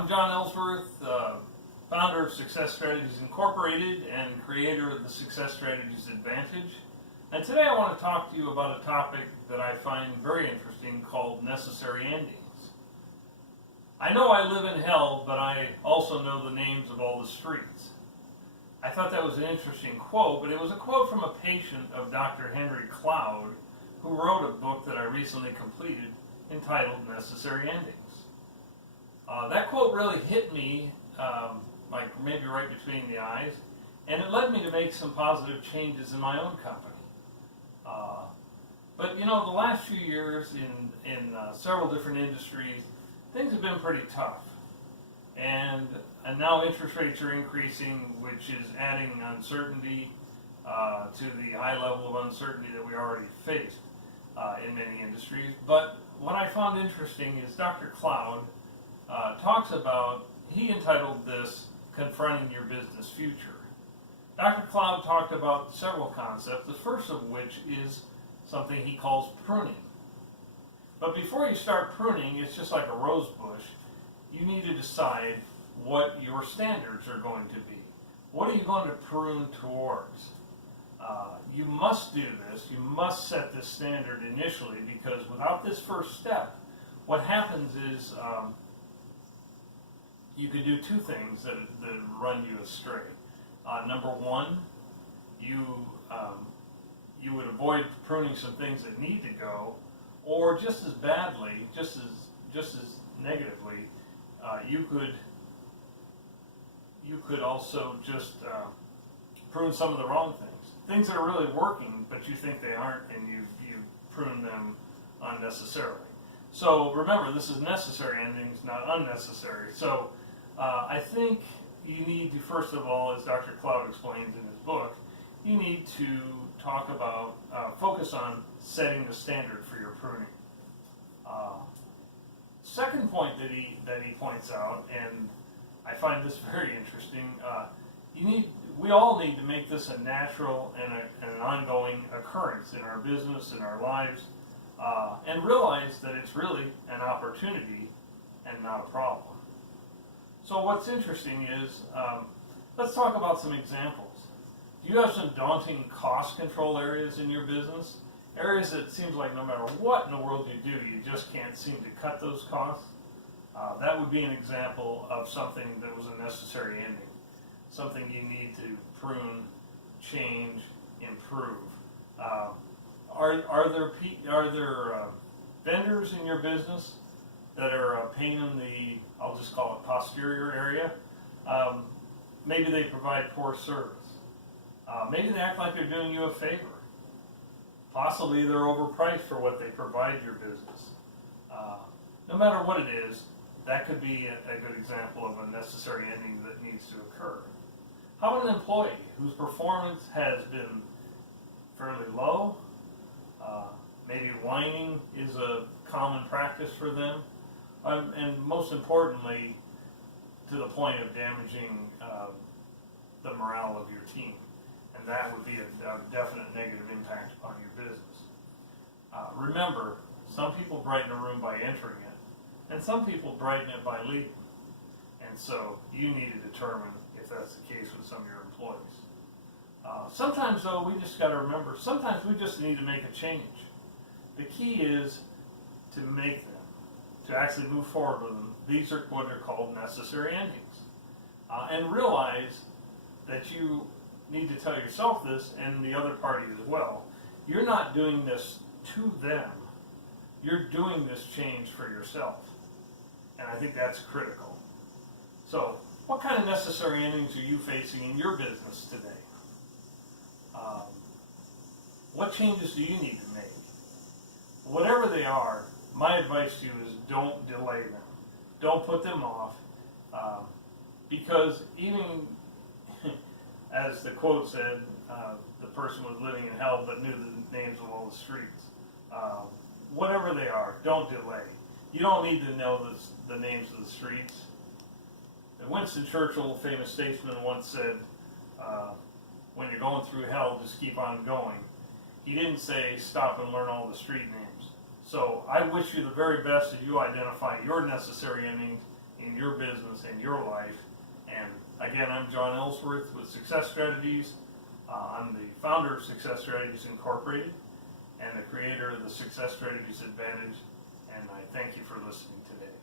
I'm John Ellsworth, founder of Success Strategies Incorporated and creator of the Success Strategies Advantage. And today I want to talk to you about a topic that I find very interesting called necessary endings. I know I live in hell, but I also know the names of all the streets. I thought that was an interesting quote, but it was a quote from a patient of Dr. Henry Cloud, who wrote a book that I recently completed entitled Necessary Endings. That quote really hit me, like maybe right between the eyes, and it led me to make some positive changes in my own company. But you know, the last few years in several different industries, things have been pretty tough. And now interest rates are increasing, which is adding uncertainty to the high level of uncertainty that we already faced in many industries. But what I found interesting is Dr. Cloud talks about, he entitled this, Confronting Your Business Future. Dr. Cloud talked about several concepts, the first of which is something he calls pruning. But before you start pruning, it's just like a rose bush. You need to decide what your standards are going to be. What are you going to prune towards? You must do this. You must set this standard initially, because without this first step, what happens is you could do two things that run you astray. Number one, you would avoid pruning some things that need to go, or just as badly, just as negatively, you could also just prune some of the wrong things that are really working, but you think they aren't, and you prune them unnecessarily. So remember, this is necessary endings, not unnecessary. So I think you need to, first of all, as Dr. Cloud explains in his book, you need to talk about, focus on setting the standard for your pruning. Second point that he points out, and I find this very interesting, we all need to make this a natural and an ongoing occurrence in our business, in our lives, and realize that it's really an opportunity and not a problem. So what's interesting is, let's talk about some examples. Do you have some daunting cost control areas in your business? Areas that it seems like no matter what in the world you do, you just can't seem to cut those costs? That would be an example of something that was a necessary ending. Something you need to prune, change, improve. Are there vendors in your business that are a pain in the, I'll just call it posterior area? Maybe they provide poor service. Maybe they act like they're doing you a favor. Possibly they're overpriced for what they provide your business. No matter what it is, that could be a good example of a necessary ending that needs to occur. How about an employee whose performance has been fairly low? Maybe whining is a common practice for them. And most importantly, to the point of damaging the morale of your team. And that would be a definite negative impact on your business. Remember, some people brighten a room by entering it, and some people brighten it by leaving. And so you need to determine if that's the case with some of your employees. Sometimes, though, we just got to remember, sometimes we just need to make a change. The key is to make them, to actually move forward with them. These are what are called necessary endings. And realize that you need to tell yourself this and the other party as well. You're not doing this to them. You're doing this change for yourself. And I think that's critical. So, what kind of necessary endings are you facing in your business today? What changes do you need to make? Whatever they are, my advice to you is don't delay them. Don't put them off. Because even as the quote said, the person was living in hell but knew the names of all the streets. Whatever they are, don't delay. You don't need to know the names of the streets. Winston Churchill, a famous statesman, once said, when you're going through hell, just keep on going. He didn't say stop and learn all the street names. So I wish you the very best as you identify your necessary endings in your business and your life. And again, I'm John Ellsworth with Success Strategies. I'm the founder of Success Strategies Incorporated and the creator of the Success Strategies Advantage. And I thank you for listening today.